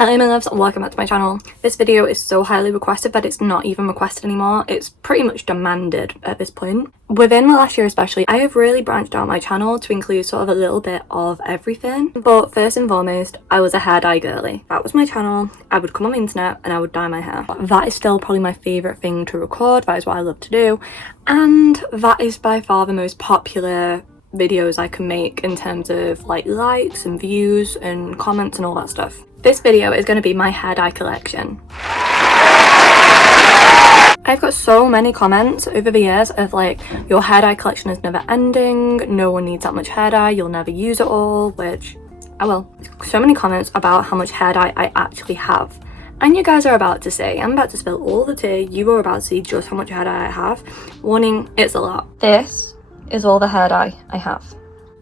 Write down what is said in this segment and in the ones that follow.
Hello my loves, welcome back to my channel. This video is so highly requested that it's not even requested anymore. It's pretty much demanded at this point. Within the last year especially, I have really branched out my channel to include sort of a little bit of everything. But first and foremost, I was a hair dye girly. That was my channel. I would come on the internet and I would dye my hair. That is still probably my favourite thing to record. That is what I love to do. And that is by far the most popular videos I can make in terms of like likes and views and comments and all that stuff. This video is going to be my hair dye collection. I've got so many comments over the years of like, your hair dye collection is never ending, no one needs that much hair dye, you'll never use it all, which I will. So many comments about how much hair dye I actually have. And you guys are about to see, I'm about to spill all the tea, you are about to see just how much hair dye I have. Warning, it's a lot. This is all the hair dye I have.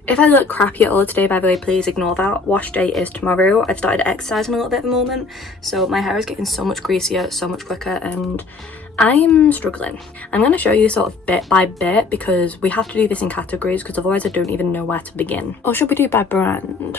If I look crappy at all today, by the way, please ignore that. Wash day is tomorrow. I've started exercising a little bit at the moment, so my hair is getting so much greasier, so much quicker, and I'm struggling. I'm going to show you sort of bit by bit because we have to do this in categories because otherwise I don't even know where to begin. Or should we do by brand?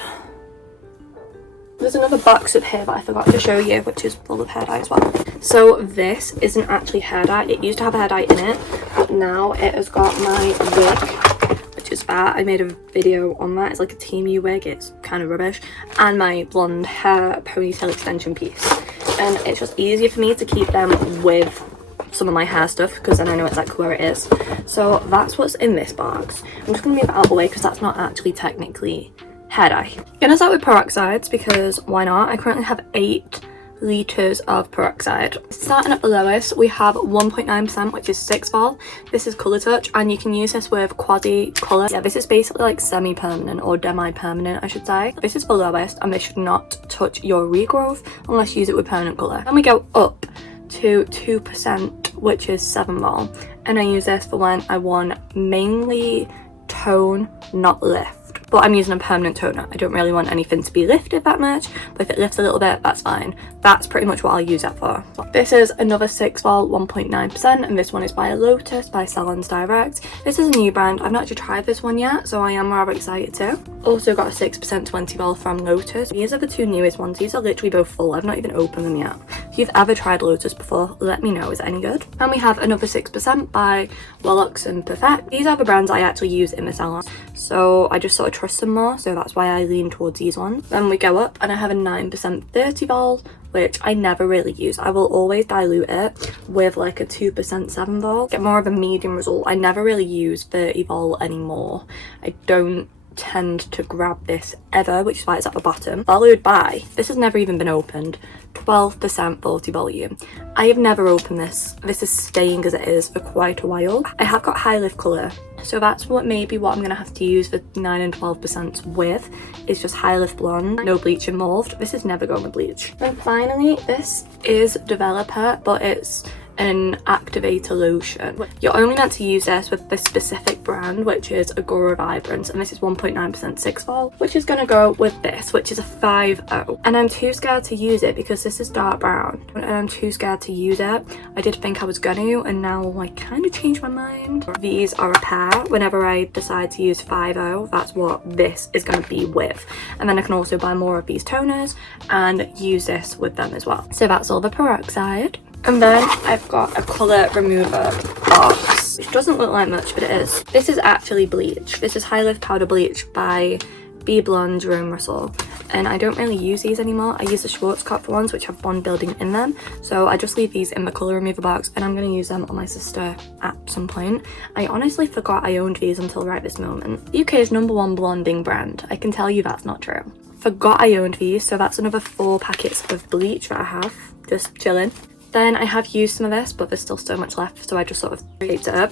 There's another box up here that I forgot to show you, which is full of hair dye as well. So this isn't actually hair dye. It used to have hair dye in it, but now it has got my wig, which is that. I made a video on that. It's like a Temu wig. It's kind of rubbish. And my blonde hair ponytail extension piece. And it's just easier for me to keep them with some of my hair stuff because then I know exactly where it is. So that's what's in this box. I'm just going to move it out of the way because that's not actually technically hair dye. Gonna start with peroxides because why not? I currently have 8 litres of peroxide. Starting at the lowest, we have 1.9%, which is 6-vol. This is Colour Touch, and you can use this with quasi colour. Yeah, this is basically like semi-permanent or demi-permanent, I should say. This is the lowest, and this should not touch your regrowth unless you use it with permanent colour. Then we go up to 2%, which is 7-vol, and I use this for when I want mainly tone, not lift. But I'm using a permanent toner. I don't really want anything to be lifted that much, but if it lifts a little bit, that's fine. That's pretty much what I'll use that for. This is another 6-vol, 1.9%, and this one is by Lotus, by Salons Direct. This is a new brand. I've not actually tried this one yet, so I am rather excited too. Also got a 6% 20-vol from Lotus. These are the 2 newest ones. These are literally both full. I've not even opened them yet. If you've ever tried Lotus before, let me know. Is it any good? And we have another 6% by Wellux and Perfect. These are the brands I actually use in the salon, so I just sort of trust them more, so that's why I lean towards these ones. Then we go up and I have a 9% 30-vol, which I never really use. I will always dilute it with like a 2% 7-vol. Get more of a medium result. I never really use 30-vol anymore. I don't tend to grab this ever, which is why it's at the bottom. Followed by, this has never even been opened, 12% 40 volume. I have never opened this. This is staying as it is for quite a while. I have got high lift colour, so that's what I'm gonna have to use for 9 and 12% with. It's just high lift blonde, no bleach involved. This is never going with bleach. And finally, this is Developer, but it's an activator lotion. You're only meant to use this with this specific brand, which is Agora Vibrance, and this is 1.9% 6-vol, which is gonna go with this, which is a 5.0. And I'm too scared to use it because this is dark brown, and I'm too scared to use it. I did think I was gonna, and now I kind of changed my mind. These are a pair. Whenever I decide to use 5.0, that's what this is gonna be with. And then I can also buy more of these toners and use this with them as well. So that's all the peroxide. And then I've got a colour remover box, which doesn't look like much, but it is. This is actually bleach. This is High Lift Powder Bleach by Be Blonde Jerome Russell. And I don't really use these anymore. I use the Schwarzkopf ones, which have bond building in them. So I just leave these in the colour remover box, and I'm going to use them on my sister at some point. I honestly forgot I owned these until right this moment. UK's #1 blonding brand. I can tell you that's not true. Forgot I owned these, so that's another 4 packets of bleach that I have, just chilling. Then I have used some of this, but there's still so much left, so I just sort of shaped it up.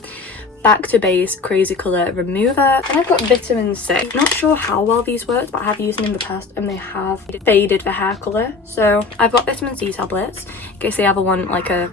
Back to Base Crazy Colour Remover. And I've got Vitamin C. Not sure how well these work, but I have used them in the past and they have faded the hair colour. So I've got Vitamin C tablets in case they ever want like a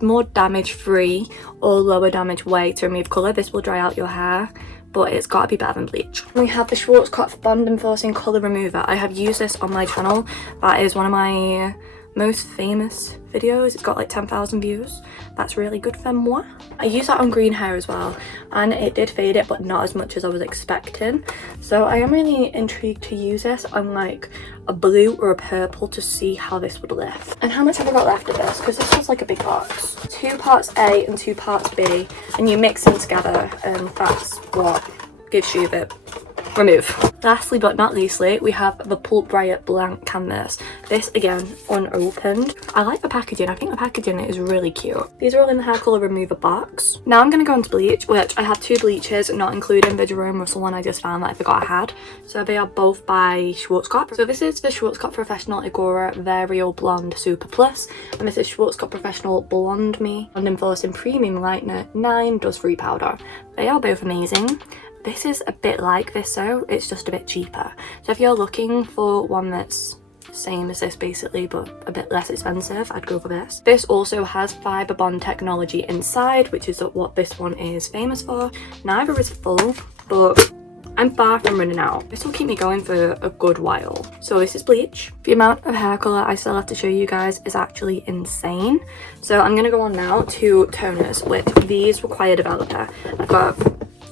more damage-free or lower damage way to remove colour. This will dry out your hair, but it's got to be better than bleach. We have the Schwarzkopf Bond Enforcing Colour Remover. I have used this on my channel. That is one of my most famous videos. It's got like 10,000 views. That's really good for moi. I use that on green hair as well, and it did fade it, but not as much as I was expecting. So I am really intrigued to use this on like a blue or a purple to see how this would lift. And how much have I got left of this? Because this was like a big box. 2 parts A and 2 parts B, and you mix them together, and that's what gives you the remove. Lastly but not leastly, we have the Pulp Riot blank canvas. This again unopened. I like the packaging. I think the packaging is really cute. These are all in the hair colour remover box. Now I'm going to go into bleach, which I have 2 bleaches, not including the Jerome Russell one I just found that I forgot I had. So they are both by Schwarzkopf. So this is the Schwarzkopf Professional Agora Vario Blonde Super Plus, and this is Schwarzkopf Professional Blonde Me and Enforcing Premium Lightener 9 Dust Free Powder. They are both amazing. This is a bit like this though, it's just a bit cheaper. So if you're looking for one that's same as this basically but a bit less expensive, I'd go for this. This also has fibre bond technology inside, which is what this one is famous for. Neither is full, but I'm far from running out. This will keep me going for a good while. So this is bleach. The amount of hair colour I still have to show you guys is actually insane. So I'm going to go on now to toners, which these require developer. I've got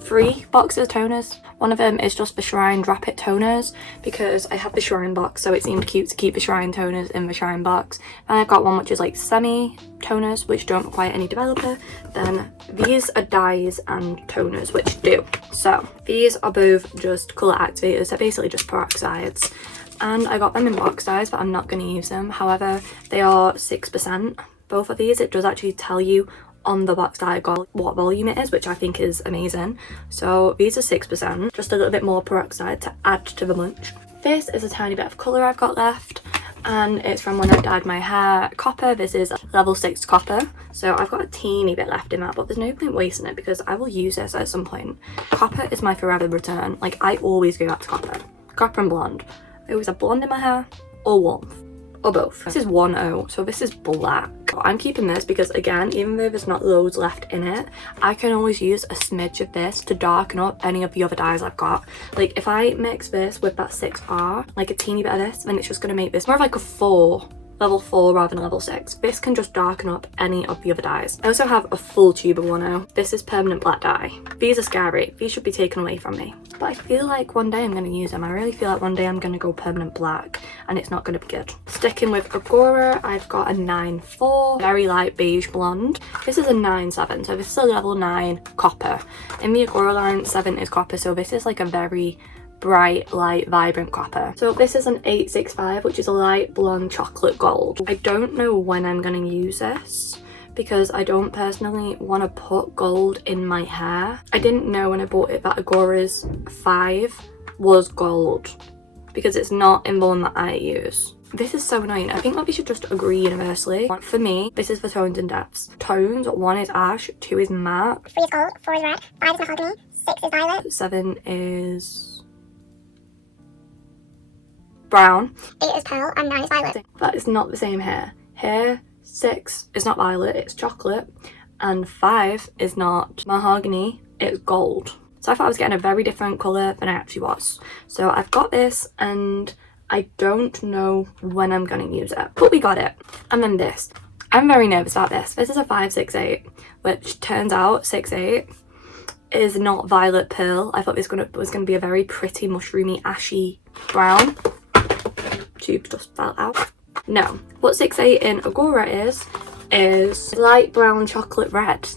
3 boxes of toners. One of them is just the Shrine Drop It toners because I have the Shrine box, so it seemed cute to keep the Shrine toners in the Shrine box. And I've got one which is like semi toners, which don't require any developer. Then these are dyes and toners, which do. So these are both just colour activators. They're basically just peroxides. And I got them in box size, but I'm not going to use them. However, they are 6%. Both of these, it does actually tell you on the box that I got what volume it is, which I think is amazing. So these are 6%, just a little bit more peroxide to add to the bunch. This is a tiny bit of colour I've got left, and it's from when I dyed my hair copper. This is level 6 copper, so I've got a teeny bit left in that, but there's no point wasting it because I will use this at some point. Copper is my forever return. Like, I always go back to copper and blonde. I always have blonde in my hair or warmth, or both. This is 1.0, so this is black. I'm keeping this because, again, even though there's not loads left in it, I can always use a smidge of this to darken up any of the other dyes I've got. Like, if I mix this with that 6R, like a teeny bit of this, then it's just going to make this more of like a 4. Level 4 rather than level 6. This can just darken up any of the other dyes. I also have a full tube of 1.0. This is permanent black dye. These are scary. These should be taken away from me. But I feel like one day I'm going to use them. I really feel like one day I'm going to go permanent black and it's not going to be good. Sticking with Agora, I've got a 9.4, very light beige blonde. This is a 9.7, so this is a level 9 copper. In the Agora line, 7 is copper, so this is like a very bright, light, vibrant copper. So this is an 865, which is a light blonde chocolate gold. I don't know when I'm going to use this because I don't personally want to put gold in my hair. I didn't know when I bought it that Agora's 5 was gold because it's not in the one that I use. This is so annoying. I think that we should just agree universally. For me, this is for tones and depths. Tones, 1 is ash, 2 is matte, 3 is gold, 4 is red, 5 is mahogany, 6 is violet, 7 is brown, 8 is pearl, and 9 is violet. That is not the same here. Here, 6 is not violet, it's chocolate, and 5 is not mahogany, it's gold. So I thought I was getting a very different colour than I actually was. So I've got this, and I don't know when I'm going to use it, but we got it. And then this. I'm very nervous about this. This is a 568, which turns out 68 is not violet pearl. I thought this was going to be a very pretty, mushroomy, ashy brown. Tube just fell out. No, what 68 in Agora is light brown chocolate red.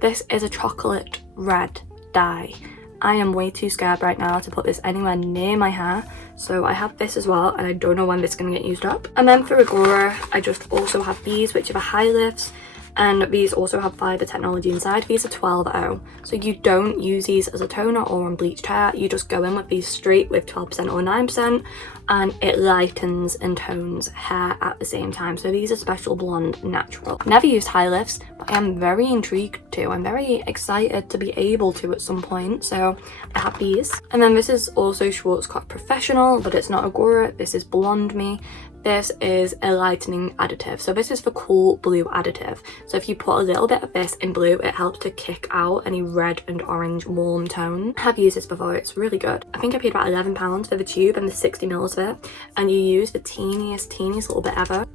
This is a chocolate red dye. I am way too scared right now to put this anywhere near my hair, so I have this as well, and I don't know when this is going to get used up. And then for Agora, I just also have these, which are the high lifts, and these also have fibre technology inside. These are 12.0, so you don't use these as a toner or on bleached hair. You just go in with these straight with 12% or 9%, and it lightens and tones hair at the same time. So these are special blonde natural. Never used high lifts, but I am very intrigued to. I'm very excited to be able to at some point, so I have these. And then this is also Schwarzkopf Professional, but it's not Agora. This is Blonde Me. This is a lightening additive. So this is for cool blue additive. So if you put a little bit of this in blue, it helps to kick out any red and orange warm tone. I have used this before, it's really good. I think I paid about £11 for the tube and the 60 mils of it. And you use the teeniest little bit ever.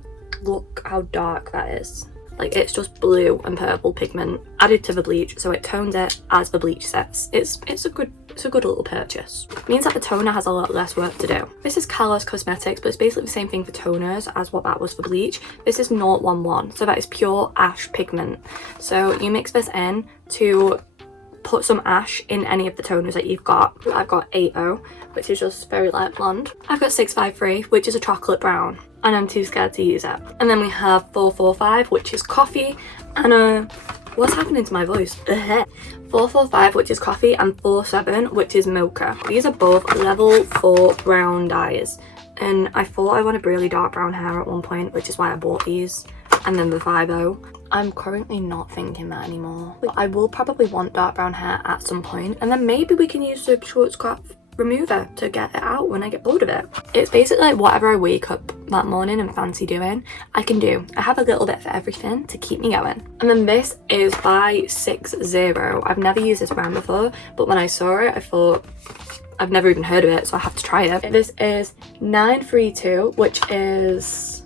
Look how dark that is. Like, it's just blue and purple pigment added to the bleach, so it tones it as the bleach sets. It's a good little purchase. It means that the toner has a lot less work to do. This is Kalos Cosmetics, but it's basically the same thing for toners as what that was for bleach. This is 011, so that is pure ash pigment. So you mix this in to put some ash in any of the toners that you've got. I've got 80, which is just very light blonde. I've got 653, which is a chocolate brown, and I'm too scared to use it. And then we have 445, which is coffee, and what's happening to my voice? 445, which is coffee, and 47, which is mocha. These are both level 4 brown dyes, and I thought I wanted really dark brown hair at one point, which is why I bought these. And then the 50. I'm currently not thinking that anymore. I will probably want dark brown hair at some point, and then maybe we can use the Schwarzkopf remover to get it out when I get bored of it. It's basically like whatever I wake up that morning and fancy doing, I can do. I have a little bit for everything to keep me going. And then this is by 60. I've never used this brand before, but when I saw it, I thought, I've never even heard of it, so I have to try it. This is 932, which is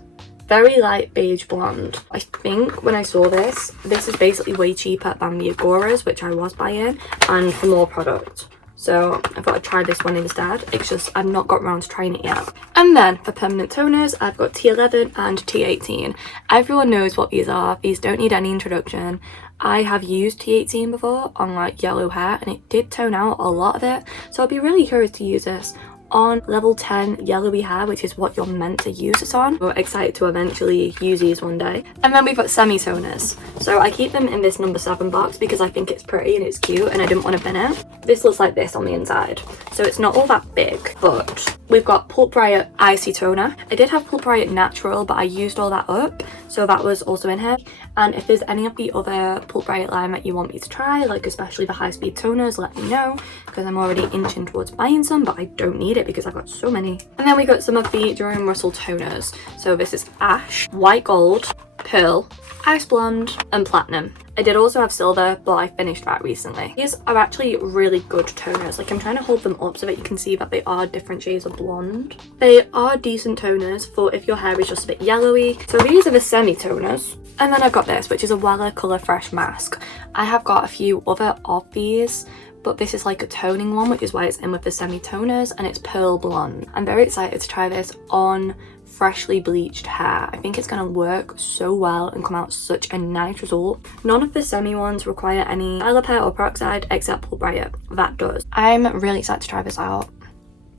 very light beige blonde. I think when I saw this is basically way cheaper than the Agoras, which I was buying, and for more product. So I thought I'd try this one instead. It's just I've not got around to trying it yet. And then for permanent toners, I've got T11 and T18. Everyone knows what these are. These don't need any introduction. I have used T18 before on like yellow hair, and it did tone out a lot of it. So I'd be really curious to use this on level 10 yellowy hair, which is what you're meant to use this on. We're excited to eventually use these one day. And then we've got semi-toners. So I keep them in this number 7 box because I think it's pretty and it's cute, and I didn't want to bin it. This looks like this on the inside, so it's not all that big. But we've got Pulp Riot Icy Toner. I did have Pulp Riot Natural, but I used all that up, so that was also in here. And if there's any of the other Pulp Riot line that you want me to try, like especially the high speed toners, let me know, because I'm already inching towards buying some, but I don't need it because I've got so many. And then we got some of the Jerome Russell toners. So this is Ash, White Gold, Pearl, Ice Blonde, and Platinum. I did also have Silver, but I finished that recently. These are actually really good toners. Like, I'm trying to hold them up so that you can see that they are different shades of blonde. They are decent toners for if your hair is just a bit yellowy. So these are the semi-toners. And then I've got this, which is a Wella Colour Fresh Mask. I have got a few other of these, but this is like a toning one, which is why it's in with the semi-toners, and it's Pearl Blonde. I'm very excited to try this on freshly bleached hair. I think it's going to work so well and come out such a nice result. None of the semi ones require any Alipet or peroxide except Pulp Riot. That does. I'm really excited to try this out.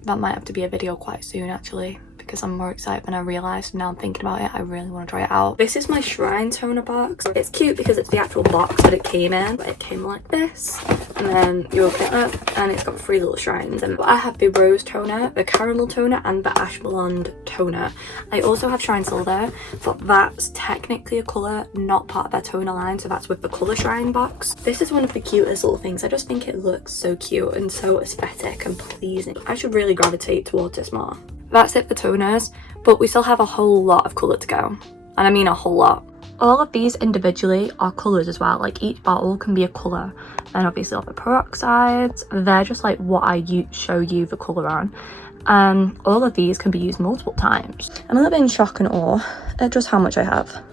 That might have to be a video quite soon actually, because I'm more excited than I realised. Now I'm thinking about it, I really want to try it out. This is my Shrine toner box. It's cute because it's the actual box that it came in, but it came like this, and then you open it up and it's got 3 little shrines. And I have the Rose toner, the Caramel toner, and the Ash Blonde toner. I also have Shrine Silver, but that's technically a colour, not part of their toner line, so that's with the Colour Shrine box. This is one of the cutest little things. I just think it looks so cute and so aesthetic and pleasing. I should really gravitate towards this more. That's it for toners, but we still have a whole lot of colour to go, and I mean a whole lot. All of these individually are colours as well, like each bottle can be a colour. And obviously all the peroxides, they're just like what I show you the colour on. All of these can be used multiple times. I'm a little bit in shock and awe at just how much I have.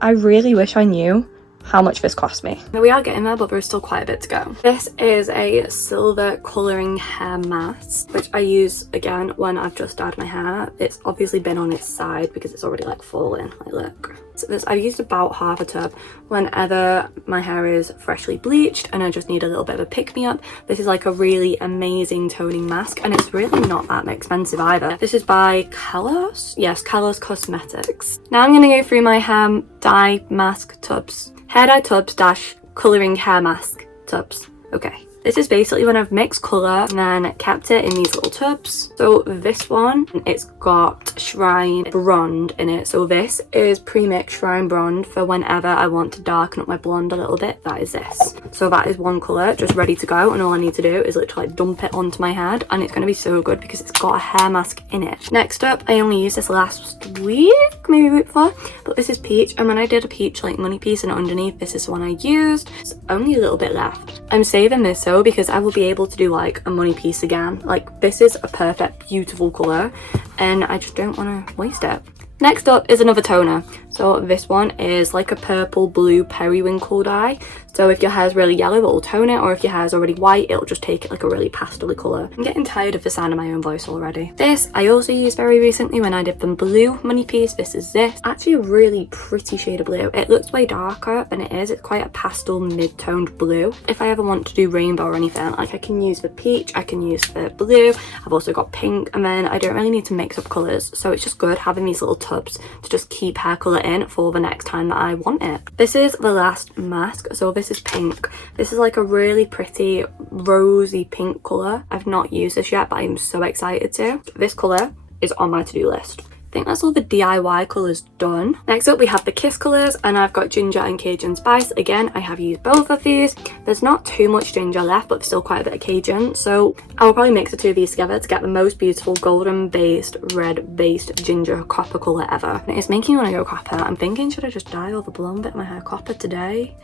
I really wish I knew how much this cost me. Now we are getting there, but there's still quite a bit to go. This is a silver colouring hair mask, which I use again when I've just dyed my hair. It's obviously been on its side because it's already like falling, like look. So I've used about half a tub whenever my hair is freshly bleached and I just need a little bit of a pick-me-up. This is like a really amazing toning mask, and it's really not that expensive either. This is by Kalos? Yes, Kalos Cosmetics. Now I'm gonna go through my hair dye mask tubs. Hair dye tubs -- colouring hair mask tubs. Okay. This is basically when I've mixed colour and then kept it in these little tubs. So this one, it's got Shrine Blonde in it. So this is pre-mixed Shrine Blonde for whenever I want to darken up my blonde a little bit. That is this. So that is one colour just ready to go, and all I need to do is literally dump it onto my head, and it's going to be so good because it's got a hair mask in it. Next up, I only used this last week, maybe week before, but this is Peach, and when I did a Peach like money piece and underneath, this is the one I used. There's only a little bit left. I'm saving this so because I will be able to do like a money piece again. Like, this is a perfect, beautiful colour, and I just don't want to waste it. Next up is another toner. So this one is like a purple blue periwinkle dye. So if your hair's really yellow, it'll tone it, or if your hair's already white, it'll just take it like a really pastel colour. I'm getting tired of the sound of my own voice already. This I also used very recently when I did the blue money piece. This is this. Actually a really pretty shade of blue. It looks way darker than it is. It's quite a pastel mid-toned blue. If I ever want to do rainbow or anything, like I can use the peach, I can use the blue. I've also got pink, and then I don't really need to mix up colours. So it's just good having these little tubs to just keep hair colour in for the next time that I want it. This is the last mask. So this is pink. This is like a really pretty rosy pink colour. I've not used this yet, but I'm so excited to. This colour is on my to-do list. I think that's all the DIY colours done. Next up we have the Kiss colours, and I've got Ginger and Cajun Spice. Again, I have used both of these. There's not too much ginger left, but there's still quite a bit of Cajun, so I'll probably mix the two of these together to get the most beautiful golden based, red based ginger copper colour ever. And it's making me want to go copper. I'm thinking, should I just dye all the blonde bit of my hair copper today?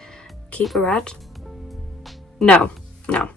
Keep the red? No,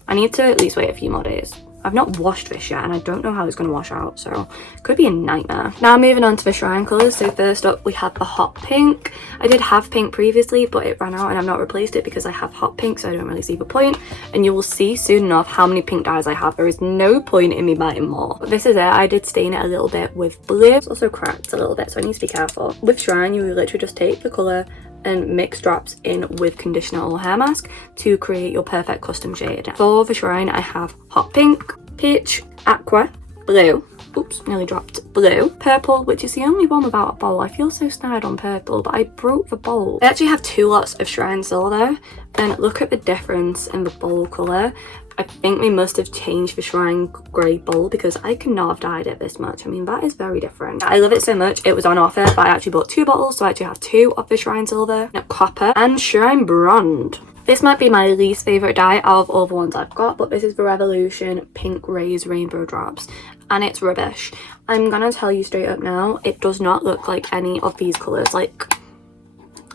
I need to at least wait a few more days. I've not washed this yet, and I don't know how it's going to wash out, so it could be a nightmare. Now moving on to the shrine colours. So first up we have the hot pink. I did have pink previously, but it ran out and I've not replaced it because I have hot pink, so I don't really see the point. And you will see soon enough how many pink dyes I have. There is no point in me buying more. But this is it. I did stain it a little bit with blue. It's also cracked a little bit, so I need to be careful. With shrine, you literally just take the colour and mix drops in with conditioner or hair mask to create your perfect custom shade. For the shrine, I have hot pink, peach, aqua, blue, oops, nearly dropped, blue, purple, which is the only one without a bowl. I feel so snide on purple, but I broke the bowl. I actually have two lots of shrine silver, and look at the difference in the bowl colour. I think they must have changed the shrine grey bowl because I could not have dyed it this much. I mean, that is very different. I love it so much. It was on offer, but I actually bought two bottles, so I actually have two of the shrine silver, copper, and shrine blonde. This might be my least favourite dye out of all the ones I've got, but this is the Revolution Pink Rays Rainbow Drops, and it's rubbish. I'm gonna tell you straight up now, it does not look like any of these colours. Like,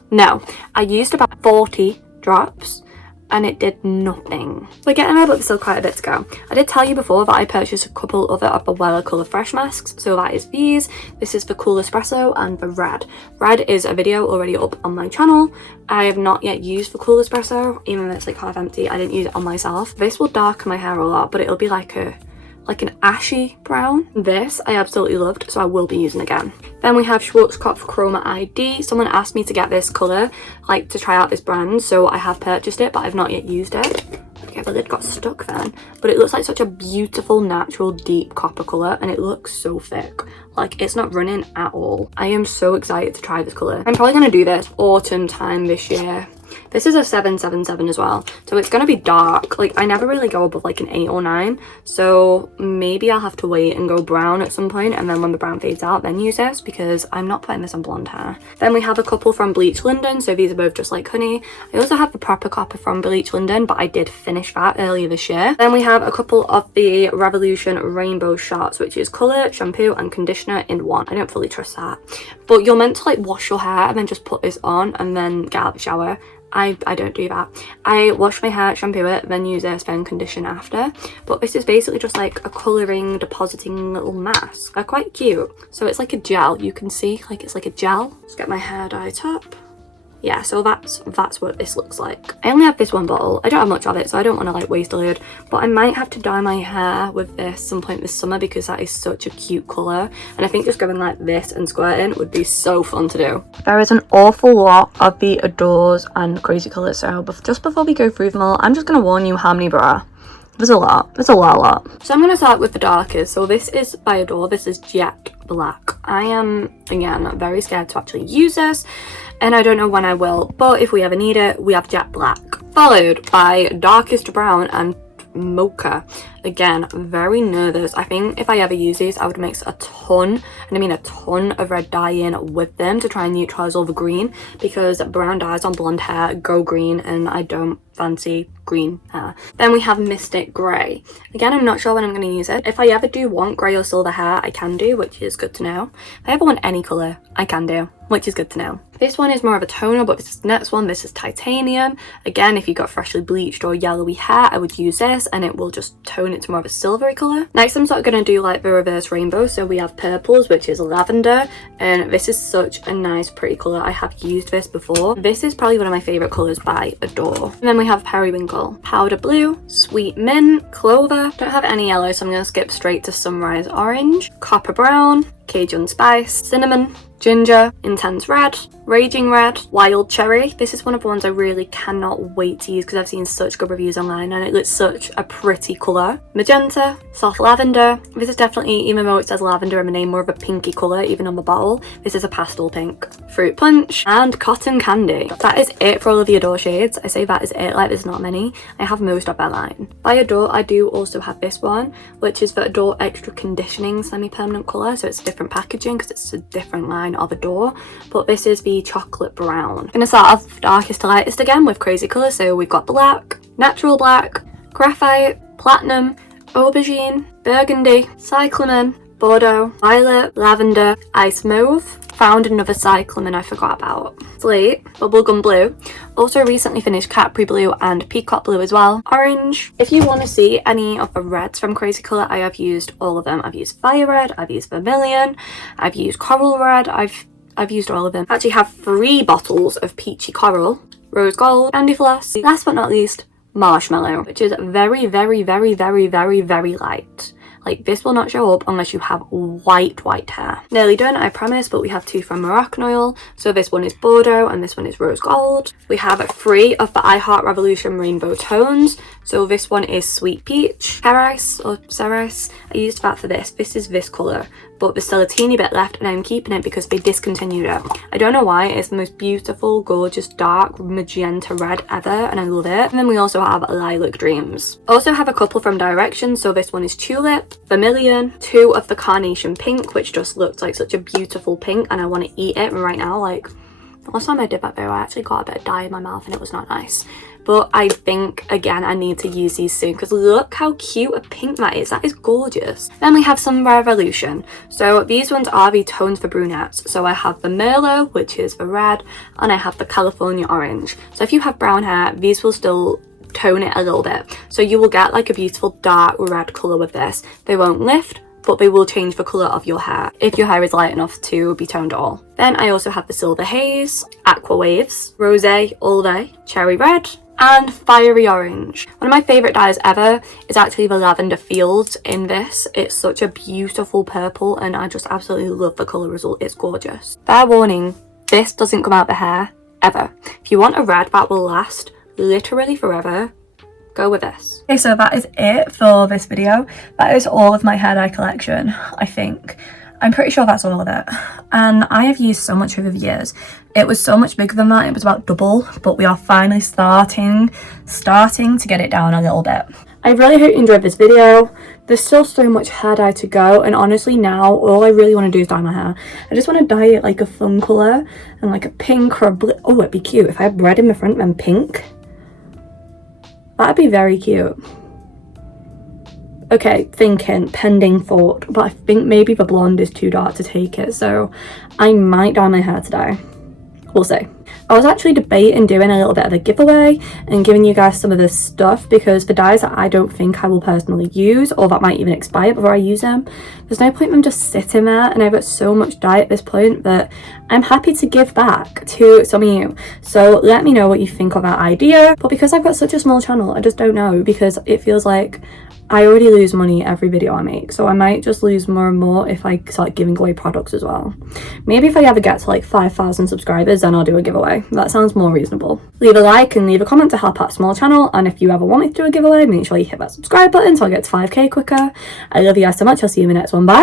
no. I used about 40 drops and it did nothing. We're getting there, but there's still quite a bit to go. I did tell you before that I purchased a couple other of the Wella Colour Fresh masks, so that is these. This is the Cool Espresso and the Red. Red is a video already up on my channel. I have not yet used the Cool Espresso, even though it's like half empty. I didn't use it on myself. This will darken my hair a lot, but it'll be like an ashy brown. This I absolutely loved, so I will be using again. Then we have Schwarzkopf Chroma ID. Someone asked me to get this colour, like to try out this brand, so I have purchased it, but I've not yet used it. Okay, the lid got stuck then. But it looks like such a beautiful, natural, deep copper colour, and it looks so thick. Like, it's not running at all. I am so excited to try this colour. I'm probably going to do this autumn time this year. This is a 777 as well, so it's going to be dark. Like, I never really go above like an 8 or 9, so maybe I'll have to wait and go brown at some point, and then when the brown fades out, then use this, because I'm not putting this on blonde hair. Then we have a couple from Bleach London, so these are both just like honey. I also have the proper copper from Bleach London, but I did finish that earlier this year. Then we have a couple of the Revolution Rainbow Shots, which is colour, shampoo and conditioner in one. I don't fully trust that, but you're meant to like wash your hair and then just put this on and then get out of the shower. I don't do that. I wash my hair, shampoo it, then use this, then condition after. But this is basically just like a colouring, depositing little mask. They're quite cute. So it's like a gel. You can see like it's like a gel. Let's get my hair dyed up. Yeah, so that's what this looks like. I only have this one bottle. I don't have much of it, so I don't want to like waste a load, but I might have to dye my hair with this some point this summer because that is such a cute colour, and I think just going like this and squirting would be so fun to do. There is an awful lot of the Adores and Crazy Colours, so just before we go through them all, I'm just going to warn you how many there are. There's a lot. There's a lot. So I'm going to start with the darkest. So this is by Adore. This is Jet Black. I am, again, very scared to actually use this, and I don't know when I will, but if we ever need it, we have Jet Black. Followed by Darkest Brown and Mocha. Again, very nervous. I think if I ever use these, I would mix a ton, and I mean a ton of red dye in with them to try and neutralise all the green, because brown dyes on blonde hair go green, and I don't fancy green hair. Then we have Mystic Grey. Again, I'm not sure when I'm going to use it. If I ever do want grey or silver hair, I can do, which is good to know. If I ever want any colour, I can do, which is good to know. This one is more of a toner, but this is the next one. This is Titanium. Again, if you got freshly bleached or yellowy hair, I would use this, and it will just tone tone it to more of a silvery colour. Next I'm sort of going to do like the reverse rainbow. So we have purples, which is lavender, and this is such a nice pretty colour. I have used this before. This is probably one of my favourite colours by Adore. And then we have periwinkle, powder blue, sweet mint, clover. Don't have any yellow, so I'm going to skip straight to sunrise orange, copper brown, Cajun spice, cinnamon, ginger, intense red, raging red, wild cherry. This is one of the ones I really cannot wait to use because I've seen such good reviews online and it looks such a pretty colour. Magenta, soft lavender. This is definitely, even though it says lavender in the name, more of a pinky colour even on the bottle. This is a pastel pink. Fruit punch and cotton candy. That is it for all of the Adore shades. I say that is it, like there's not many. I have most of their line. By Adore I do also have this one, which is the Adore Extra Conditioning Semi-Permanent Colour. So it's different packaging because it's a different line of Adore, but this is the chocolate brown. I'm gonna start off darkest to lightest again with crazy colours. So we've got black, natural black, graphite, platinum, aubergine, burgundy, cyclamen, bordeaux, violet, lavender, ice mauve. Found another cyclamen I forgot about. Slate, bubblegum blue. Also recently finished Capri blue and peacock blue as well. Orange. If you want to see any of the reds from Crazy Colour, I have used all of them. I've used fire red, I've used vermilion, I've used coral red, I've used all of them. I actually have 3 bottles of peachy coral, rose gold, candy floss, last but not least, marshmallow, which is very, very, very, very, very, very light. Like this will not show up unless you have white hair. Nearly done, I promise, but we have 2 from Moroccan Oil. So this one is Bordeaux and this one is Rose Gold. We have 3 of the I Heart Revolution rainbow tones. So this one is Sweet Peach, Cerise or Cerise. I used that for this. This is this colour, but there's still a teeny bit left and I'm keeping it because they discontinued it. I don't know why. It's the most beautiful, gorgeous, dark magenta red ever and I love it. And then we also have Lilac Dreams. Also have a couple from Direction. So this one is Tulip, Vermilion, 2 of the Carnation Pink, which just looks like such a beautiful pink and I want to eat it right now. Like the last time I did that though, I actually got a bit of dye in my mouth and it was not nice. But I think, again, I need to use these soon because look how cute a pink that is. That is gorgeous. Then we have some Revolution. So these ones are the tones for brunettes. So I have the Merlot, which is the red, and I have the California Orange. So if you have brown hair, these will still tone it a little bit. So you will get like a beautiful dark red colour with this. They won't lift, but they will change the colour of your hair if your hair is light enough to be toned at all. Then I also have the Silver Haze, Aqua Waves, Rosé All Day, Cherry Red, and Fiery Orange. One of my favourite dyes ever is actually the Lavender Fields in this. It's such a beautiful purple and I just absolutely love the colour result. It's gorgeous. Fair warning, this doesn't come out the hair ever. If you want a red that will last literally forever, go with this. Okay, so that is it for this video. That is all of my hair dye collection, I think. I'm pretty sure that's all of it. And I have used so much over the years. It was so much bigger than that. It was about double, but we are finally starting to get it down a little bit. I really hope you enjoyed this video. There's still so much hair dye to go, and honestly now all I really want to do is dye my hair. I just want to dye it like a fun colour and like a pink or a blue. Oh, it'd be cute if I had red in the front and pink. That'd be very cute. Okay, thinking, pending thought, but I think maybe the blonde is too dark to take it, so I might dye my hair today. We'll see. I was actually debating doing a little bit of a giveaway and giving you guys some of this stuff because the dyes that I don't think I will personally use or that might even expire before I use them, there's no point in them just sitting there, and I've got so much dye at this point that I'm happy to give back to some of you. So let me know what you think of that idea. But because I've got such a small channel, I just don't know, because it feels like I already lose money every video I make, so I might just lose more and more if I start giving away products as well. Maybe if I ever get to like 5,000 subscribers, then I'll do a giveaway. That sounds more reasonable. Leave a like and leave a comment to help out a small channel, and if you ever want me to do a giveaway, make sure you hit that subscribe button so I get to 5k quicker. I love you guys so much. I'll see you in the next one. Bye!